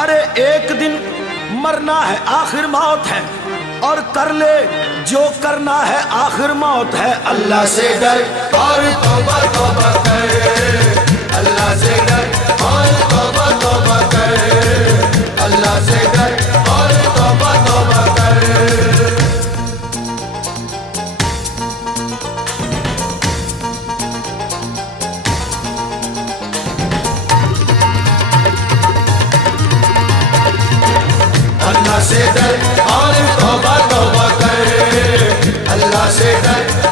अरे एक दिन मरना है, आखिर मौत है, और कर ले जो करना है, आखिर मौत है। अल्लाह से डर और तौबा तौबा कर, अल्लाह से डर और तौबा तौबा कर, अल्लाह से डर और तौबा तौबा कर। अल्लाह से डर और तौबा तौबा कर, अल्लाह से डर